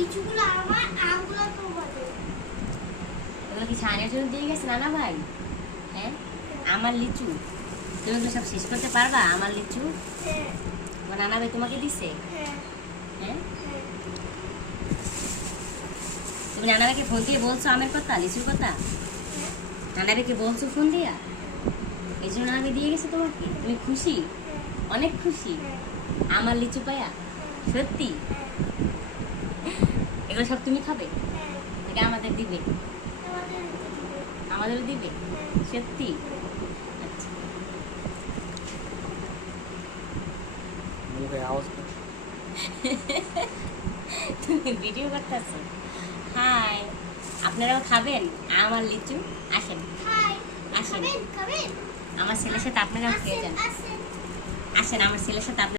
লিচুগুলো আমার, আমগুলো তোমাদের। এগুলো কি ছানের জন্য দিয়ে গেছে নানা ভাই? হ্যাঁ, আমার লিচু তুমি এগুলো সব শেষ করতে পারবা? আমার লিচু হ্যাঁ তোমার নানা ভাই তোমাকে দিছে? হ্যাঁ হ্যাঁ, হ্যাঁ। তুমি নানা ভাইকে ফোন দিয়ে বলছো আমের কথা, লিচুর কথা? নানা ভাইকে বলছো ফোন দিয়া? এই জন্য নানা ভাই দিয়ে গেছে তোমাকে? তুমি খুশি? অনেক খুশি আমার লিচু পায়া? সত্যি? এগুলো সব তুমি খাবে নাকি আমাদের দিবে? আমাদেরও দিবে? সত্যি? আচ্ছা, মুখে আওয়াজ কর। তুমি ভিডিও করতেছো? হাই, আপনারাও খাবেন আমার লিচু? আসেন হাই, আসেন, খাবেন খাবেন? আমার ছেলের সাথে আপনারাও খেয়ে যান। আসেন আসেন। আসেন আমার ছেলের সাথে আপনারা